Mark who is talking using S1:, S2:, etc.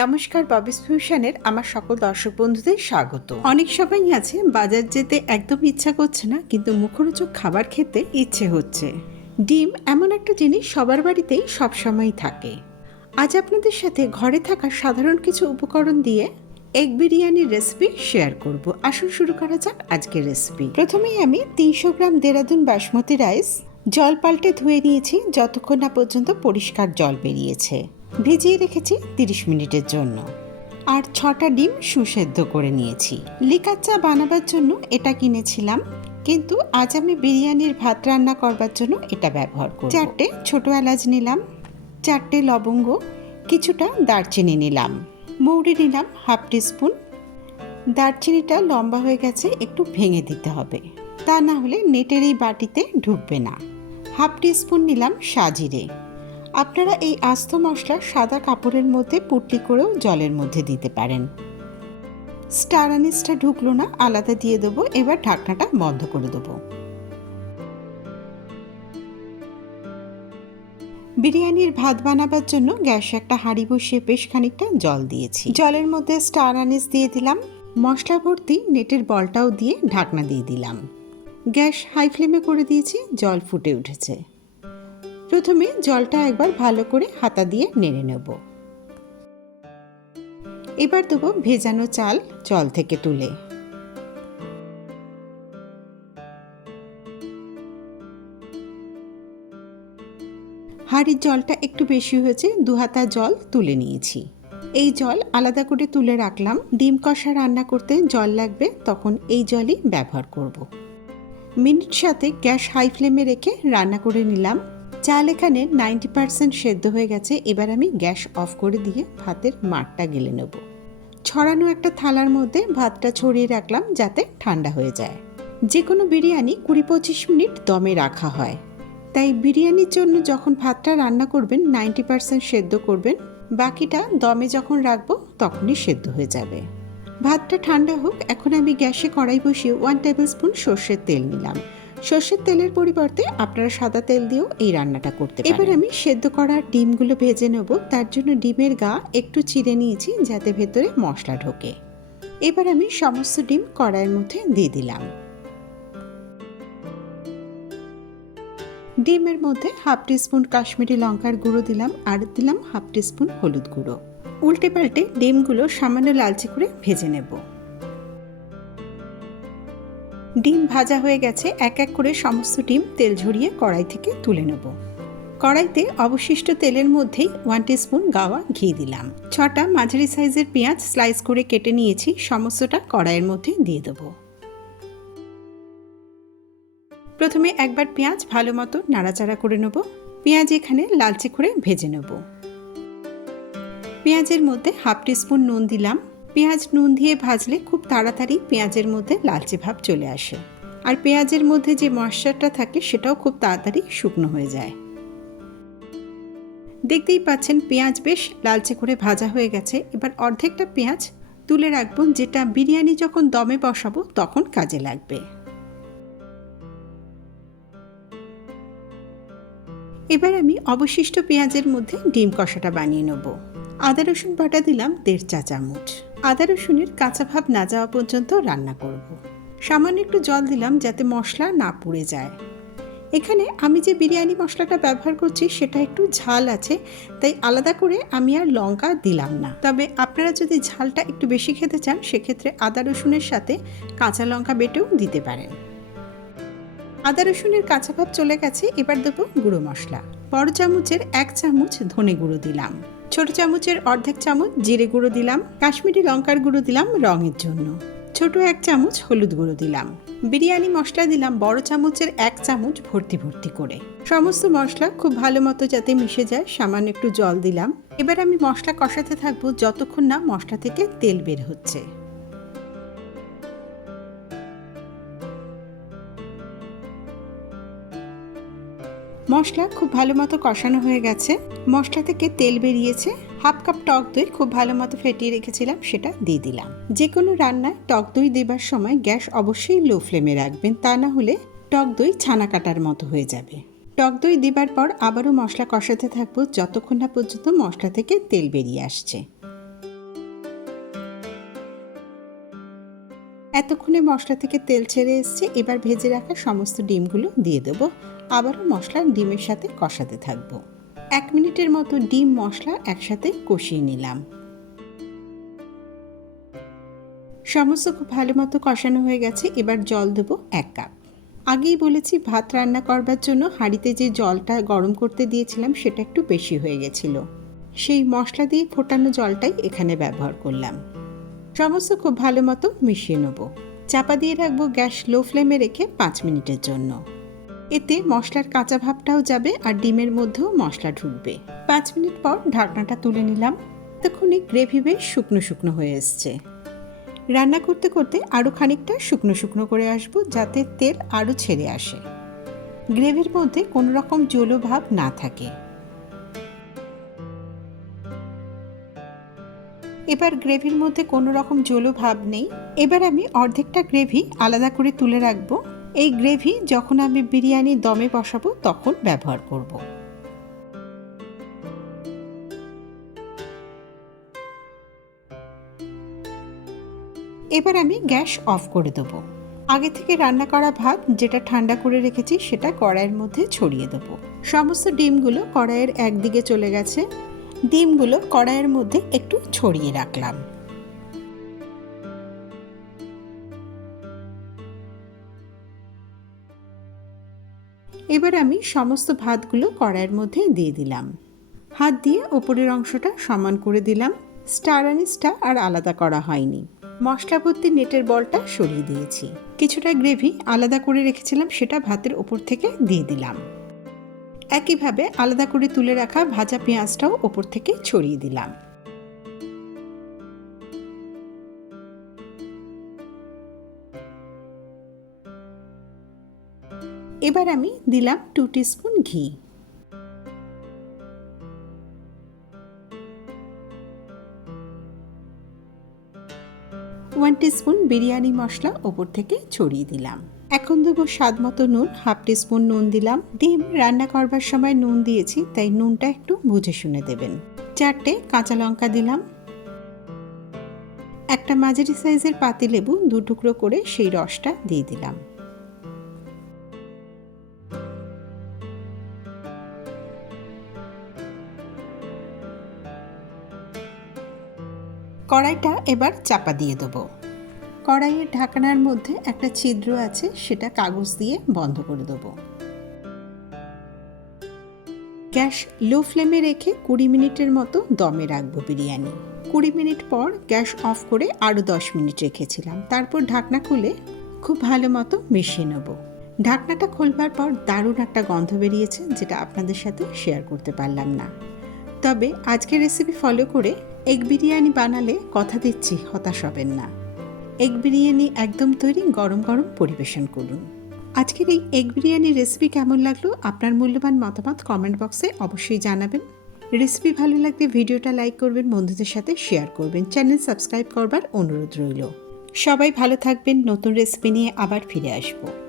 S1: নমস্কার ববিস ফিউশনের আমার সকল দর্শক বন্ধুদের স্বাগত। অনেক সবাই আছে বাজার যেতে একদম ইচ্ছা করছে না, কিন্তু মুখরোচক খাবার খেতে ইচ্ছে হচ্ছে। ডিম এমন একটা জিনিস সবার বাড়িতেই সবসময় থাকে। আজ আপনাদের সাথে ঘরে থাকা সাধারণ কিছু উপকরণ দিয়ে এগ বিরিয়ানির রেসিপি শেয়ার করব। আসুন শুরু করা যাক আজকের রেসিপি প্রথমেই আমি তিনশো গ্রাম দেরাদুন বাসমতি রাইস জল পাল্টে ধুয়ে নিয়েছি, যতক্ষণ না পর্যন্ত পরিষ্কার জল বেরিয়েছে। ভিজিয়ে রেখেছি তিরিশ মিনিটের জন্য। আর ছটা ডিম সুসেদ্ধ করে নিয়েছি। লিকার চা বানাবার জন্য এটা কিনেছিলাম, কিন্তু আজ আমি বিরিয়ানির ভাত রান্না করবার জন্য এটা ব্যবহার করব। চারটে ছোট এলাচ নিলাম, চারটে লবঙ্গ, কিছুটা দারচিনি নিলাম, মৌরি নিলাম হাফ টিস্পুন। দারচিনিটা লম্বা হয়ে গেছে, একটু ভেঙে দিতে হবে। তা না হলে নেটের এই বাটিতে ঢুকবে না। হাফ টিস্পুন নিলাম সাজিরে। আপনারা এই আস্ত মশলা সাদা কাপড়ের মধ্যে পুটলি করেও জলের মধ্যে দিতে পারেন। স্টার আনিসটা ঢুকলো না, আলাদা দিয়ে দেবো, এবার ঢাকনাটা বন্ধ করে দেবো। বিরিয়ানির ভাত বানাবার জন্য গ্যাসে একটা হাঁড়ি বসিয়ে বেশ খানিকটা জল দিয়েছি। জলের মধ্যে স্টার আনিস দিয়ে দিলাম। মশলা ভর্তি নেটের বলটাও দিয়ে ঢাকনা দিয়ে দিলাম। গ্যাস হাই ফ্লেমে করে দিয়েছি, জল ফুটে উঠেছে। প্রথমে জলটা একবার ভালো করে হাতা দিয়ে নেড়ে নেব। এবার দেবো ভেজানো চাল জল থেকে তুলে। হাঁড়ির জলটা একটু বেশি হয়েছে, দু হাতা জল তুলে নিয়েছি। এই জল আলাদা করে তুলে রাখলাম। ডিম কষা রান্না করতে জল লাগবে, তখন এই জলই ব্যবহার করব। মিনিট সাথে গ্যাস হাই ফ্লেমে রেখে রান্না করে নিলাম। চাল এখানে নাইনটি পার্সেন্ট সেদ্ধ হয়ে গেছে, এবার আমি গ্যাস অফ করে দিয়ে ভাতের মাঠটা গেলে নেব। ছড়ানো একটা থালার মধ্যে ভাতটা ছড়িয়ে রাখলাম যাতে ঠান্ডা হয়ে যায়। যে কোনো বিরিয়ানি কুড়ি পঁচিশ মিনিট দমে রাখা হয়। তাই বিরিয়ানির জন্য যখন ভাতটা রান্না করবেন, নাইনটি পার্সেন্ট সেদ্ধ করবেন, বাকিটা দমে যখন রাখব, তখনই সেদ্ধ হয়ে যাবে। ভাতটা ঠান্ডা হোক, এখন আমি গ্যাসে কড়াই বসিয়ে ওয়ান টেবিল স্পুন সর্ষের তেল নিলাম। সর্ষের তেলের পরিবর্তে আপনারা সাদা তেল দিয়েও এই রান্নাটা করতে এবার আমি সেদ্ধ করা ডিমগুলো ভেজে নেব। তার জন্য ডিমের গা একটু চিড়ে নিয়েছি যাতে ভেতরে মশলা ঢোকে। এবার আমি সমস্ত ডিম কড়াইয়ের মধ্যে দিয়ে দিলাম। ডিমের মধ্যে হাফ টিস্পুন কাশ্মীরি লঙ্কার গুঁড়ো দিলাম আর দিলাম হাফ টিস্পুন হলুদ গুঁড়ো। উল্টে পাল্টে ডিমগুলো সামান্য লালচে করে ভেজে নেব। ডিম ভাজা হয়ে গেছে, এক এক করে সমস্ত ডিম তেল ঝরিয়ে কড়াই থেকে তুলে নেব। কড়াইতে অবশিষ্ট তেলের মধ্যেই ওয়ান স্পুন গাওয়া ঘি দিলাম। ছটা মাঝারি সাইজের পেঁয়াজ স্লাইস করে কেটে নিয়েছি, সমস্তটা কড়াইয়ের মধ্যে দিয়ে দেবো। প্রথমে একবার পেঁয়াজ ভালো মতো নাড়াচাড়া করে নেব। পেঁয়াজ এখানে লালচে করে ভেজে নেব। পেঁয়াজের মধ্যে হাফ টিস্পুন নুন দিলাম। পেঁয়াজ নুন দিয়ে ভাজলে খুব তাড়াতাড়ি পেঁয়াজের মধ্যে লালচে ভাব চলে আসে। আর পেঁয়াজের মধ্যে যে ময়শ্চারটা থাকে সেটাও খুব তাড়াতাড়ি শুকনো হয়ে যায়। দেখতেই পাচ্ছেন পেঁয়াজ বেশ লালচে করে ভাজা হয়ে গেছে। এবার অর্ধেকটা পেঁয়াজ তুলে রাখব, যেটা বিরিয়ানি যখন দমে বসাবো তখন কাজে লাগবে। এবার আমি অবশিষ্ট পেঁয়াজের মধ্যে ডিম কষাটা বানিয়ে নেব। আদা, রসুন বাটা দিলাম দেড় চা চামচ। আদা, রসুনের কাঁচা ভাব না যাওয়া পর্যন্ত রান্না করব। সামান্য একটু জল দিলাম যাতে মশলা না পুড়ে যায়। এখানে আমি যে বিরিয়ানি মশলাটা ব্যবহার করছি সেটা একটু ঝাল আছে, তাই আলাদা করে আমি আর লঙ্কা দিলাম না। তবে আপনারা যদি ঝালটা একটু বেশি খেতে চান, সেক্ষেত্রে আদা, রসুনের সাথে কাঁচা লঙ্কা বেটেও দিতে পারেন। আদা, রসুনের কাঁচা ভাব চলে গেছে, এবার দেবো গুঁড়ো মশলা। বড় চামচের এক চামচ ধনে গুঁড়ো দিলাম। ছোট চামচের অর্ধেক চামচ জিরে গুঁড়ো দিলাম, কাশ্মীরি লঙ্কার গুঁড়ো দিলাম রঙের জন্য। ছোট এক চামচ হলুদ গুঁড়ো দিলাম। বিরিয়ানি মশলা দিলাম বড় চামচের এক চামচ ভর্তি ভর্তি করে। সমস্ত মশলা খুব ভালো মতো যাতে মিশে যায়, সামান্য একটু জল দিলাম। এবার আমি মশলা কষাতে থাকব যতক্ষণ না মশলা থেকে তেল বের হচ্ছে। মশলা খুব ভালো মতো কষানো হয়ে গেছে। মশলা থেকে তেল বেরিয়েছে। হাফ কাপ টক দই খুব ভালো মতো ফেটিয়ে রেখেছিলাম, সেটা দিয়ে দিলাম। যে কোনো রান্নায় টক দই দেবার সময় গ্যাস অবশ্যই লো ফ্লেমে রাখবেন, তা না হলে টক দই ছানা কাটার মতো হয়ে যাবে। টক দই দেবার পর আবারও মশলা কষাতে থাকব, যতক্ষণ না পর্যন্ত মশলা থেকে তেল বেরিয়ে আসছে। এতক্ষণে মশলা থেকে তেল ছেড়ে এসছে, এবার ভেজে রাখা সমস্ত ডিমগুলো দিয়ে দেবো। আবারও মশলা ডিমের সাথে কষাতে থাকব। এক মিনিটের মতো ডিম মশলা একসাথে কষিয়ে নিলাম। সমস্ত খুব ভালো মতো কষানো হয়ে গেছে, এবার জল দেবো এক কাপ। আগেই বলেছি, ভাত রান্না করবার জন্য হাঁড়িতে যে জলটা গরম করতে দিয়েছিলাম, সেটা একটু বেশি হয়ে গেছিল। সেই মশলা দিয়ে ফোটানো জলটাই এখানে ব্যবহার করলাম। সমস্ত খুব ভালো মতো মিশিয়ে নেব। চাপা দিয়ে রাখব গ্যাস লো ফ্লেমে রেখে পাঁচ মিনিটের জন্য। এতে মশলার কাঁচা ভাবটাও যাবে আর ডিমের মধ্যেও মশলা ঢুকবে। পাঁচ মিনিট পর ঢাকনাটা তুলে নিলাম। তখনই গ্রেভি বেশ শুকনো শুকনো হয়ে এসছে। রান্না করতে করতে আরও খানিকটা শুকনো শুকনো করে আসব যাতে তেল আরও ছেড়ে আসে। গ্রেভির মধ্যে কোনো রকম জলো ভাব না থাকে। এবার গ্রেভির মধ্যে কোনো রকম জলো ভাব নেই। এবার আমি অর্ধেকটা গ্রেভি আলাদা করে তুলে রাখব। এই গ্রেভি যখন আমি বিরিয়ানি দমে বসাবো, তখন ব্যবহার করব। এবার আমি গ্যাস অফ করে দেবো। আগে থেকে রান্না করা ভাত যেটা ঠান্ডা করে রেখেছি, সেটা কড়াইয়ের মধ্যে ছড়িয়ে দেবো। সমস্ত ডিমগুলো কড়াইয়ের একদিকে চলে গেছে। ডিমগুলো কড়াইয়ের মধ্যে একটু ছড়িয়ে রাখলাম। এবার আমি সমস্ত ভাতগুলো কড়াইয়ের মধ্যে দিয়ে দিলাম। হাত দিয়ে ওপরের অংশটা সমান করে দিলাম। স্টার আনিসটা আর আলাদা করা হয়নি। মশলা ভর্তি নেটের বলটা সরিয়ে দিয়েছি। কিছুটা গ্রেভি আলাদা করে রেখেছিলাম, সেটা ভাতের ওপর থেকে দিয়ে দিলাম। একইভাবে আলাদা করে তুলে রাখা ভাজা পেঁয়াজটাও ওপর থেকে ছড়িয়ে দিলাম। এবার আমি দিলাম টু স্পুন ঘি। ওয়ান স্পুন বিরিয়ানি মশলা ওপর থেকে ছড়িয়ে দিলাম। এখন দেবো স্বাদ মতো নুন হাফ স্পুন নুন দিলাম। ডিম রান্না করবার সময় নুন দিয়েছি, তাই নুনটা একটু বুঝে শুনে দেবেন। চারটে কাঁচা লঙ্কা দিলাম। একটা মাঝারি সাইজের পাতি লেবু দু টুকরো করে সেই রসটা দিয়ে দিলাম। কড়াইটা এবার চাপা দিয়ে দেবো। কড়াইয়ের ঢাকনার মধ্যে একটা ছিদ্র আছে, সেটা কাগজ দিয়ে বন্ধ করে দেবো। গ্যাস লো ফ্লেমে রেখে কুড়ি মিনিটের মতো দমে রাখব বিরিয়ানি। কুড়ি মিনিট পর গ্যাস অফ করে আরও দশ মিনিট রেখেছিলাম। তারপর ঢাকনা খুলে খুব ভালো মতো মিশিয়ে নেব। ঢাকনাটা খোলবার পর দারুণ একটা গন্ধ বেরিয়েছে, যেটা আপনাদের সাথে শেয়ার করতে পারলাম না। তবে আজকের রেসিপি ফলো করে এগ বিরিয়ানি বানালে কথা দিচ্ছি, হতাশ হবেন না। এগ বিরিয়ানি একদম তৈরি, গরম গরম পরিবেশন করুন। আজকের এই এগ বিরিয়ানি রেসিপি কেমন লাগল? আপনার মূল্যবান মতামত কমেন্ট বক্সে অবশ্যই জানাবেন। রেসিপি ভালো লাগলে ভিডিওটা লাইক করবেন, বন্ধুদের সাথে শেয়ার করবেন। চ্যানেল সাবস্ক্রাইব করবার অনুরোধ রইল। সবাই ভালো থাকবেন, নতুন রেসিপি নিয়ে আবার ফিরে আসব।